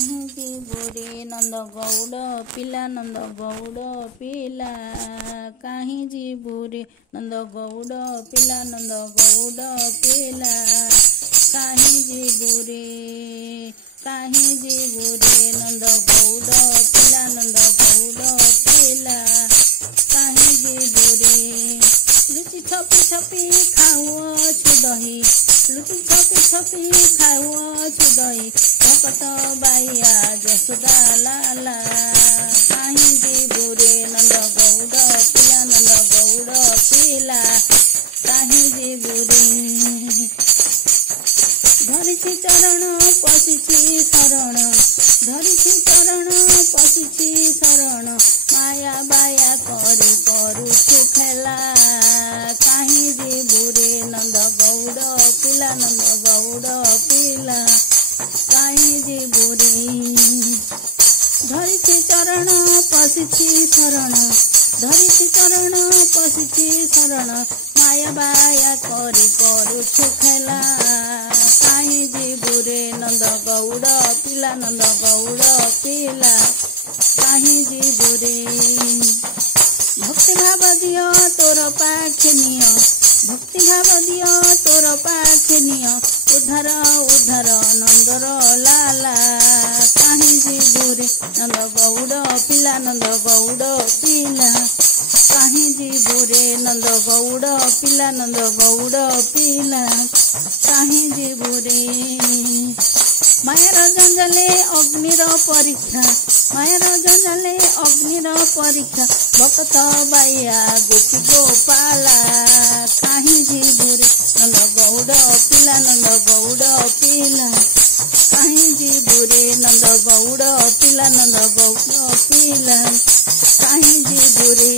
କାହିଁକି ବୁରେ ନନ୍ଦ ଗୌଡ଼ ପିଲା ନନ୍ଦ ଗୌଡ଼ ପିଲା କାହିଁକି ବୁରେ ନନ୍ଦ ଗୌଡ଼ ପିଲା ନନ୍ଦ ଗୌଡ଼ ପିଲା କାହିଁକି ବୁରେ ନନ୍ଦ ଗୌଡ଼ ପିଲା ନନ୍ଦ ଗୌଡ଼ ପିଲା କାହିଁକି ବୁରେ ଲୁଚି ଛପି ଛପି ଖାଉଅଛୁ ଦହି ଲୁଚି ଛପି ଛପି ଖାଉଅଛୁ ଦହି ଭକତ ବାଇଆ ଯଶୋଦା ଲାଲା କାହିଁକି ବୁରେ ନନ୍ଦ ଗୌଡ଼ ପିଲା ନନ୍ଦ ଗୌଡ଼ ପିଲା କାହିଁକି ବୁରେ ଧରିଛି ଚରଣ ପଶିଛି ଶରଣ ଧରିଛି ଚରଣ ପଶିଛି ଶରଣ ମାୟା ବାୟା କରି କରୁଛୁ ଖେଲା କାହିଁକି ବୁରେ ନନ୍ଦ ଗୌଡ଼ ପିଲା ନନ୍ଦ ଗୌଡ଼ ପିଲା କାହିଁକି ବୁରେ ଧରିଛି ଚରଣ ପଶିଛି ଶରଣ ଧରିଛି ଚରଣ ପଶିଛି ଶରଣ ମାୟା ବାୟା କରି କରୁଛୁ ଖେଲା କାହିଁକି ବୁରେ ନନ୍ଦ ଗୌଡ଼ ପିଲା ନନ୍ଦ ଗୌଡ଼ ପିଲା କାହିଁକି ବୁରେ ଭକ୍ତି ଭାବ ଦିଅ ତୋର ପାଖେ ନିଅ ଭକ୍ତି ଭାବ ଦିଅ ତୋର ପାଖେ ନିଅ ଉଦ୍ଧାର ଉଦ୍ଧାର ନନ୍ଦର ଲାଲା କାହିଁକି ବୁରେ ନନ୍ଦ ଗୌଡ଼ ପିଲା ନନ୍ଦ ଗୌଡ଼ ପିଲା କାହିଁକି ବୁରେ ନନ୍ଦ ଗୌଡ଼ ପିଲା ନନ୍ଦ ଗୌଡ଼ ପିଲା କାହିଁକି ବୁରେ ମାୟାର ଜଞ୍ଜାଲେ ଅଗ୍ନିର ପରୀକ୍ଷା ମାୟାର ଜଞ୍ଜାଲେ ଅଗ୍ନିର ପରୀକ୍ଷା ଭକତ ବାଇଆ ଗୋପୀ ଗୋପାଲା କାହିଁକି ବୁରେ ନନ୍ଦ ଗୌଡ଼ ପିଲା ନନ୍ଦ ଗୌଡ଼ ପିଲା କାହିଁକି ବୁରେ ନନ୍ଦ ଗୌଡ଼ ପିଲା ନନ୍ଦ ଗୌଡ଼ ପିଲା କାହିଁକି ବୁରେ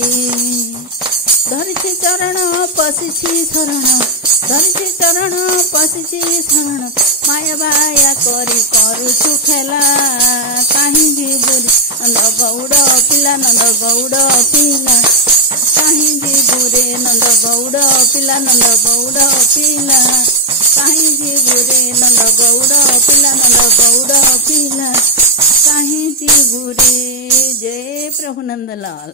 ଧରିଛି ଚରଣ ପଶିଛି ଶରଣ ଧରିଛି ଚରଣ ପଶିଛି ଶରଣ ମାୟା ବାୟା କରି କରୁଛୁ ଖେଲା କାହିଁକି ବୁରେ ନନ୍ଦ ଗୌଡ଼ ପିଲା ନନ୍ଦ ଗୌଡ଼ ପିଲା କାହିଁକି ବୁରେ ନନ୍ଦ ଗୌଡ଼ ପିଲା ନନ୍ଦ ଗୌଡ଼ ପିଲା କାହିଁକି ବୁରେ ନନ୍ଦ ଗୌଡ଼ ପିଲା ନନ୍ଦ ଗୌଡ଼ ପିଲା କାହିଁକି ବୁରେ। ଜୟ ପ୍ରଭୁ ନନ୍ଦଲାଲ।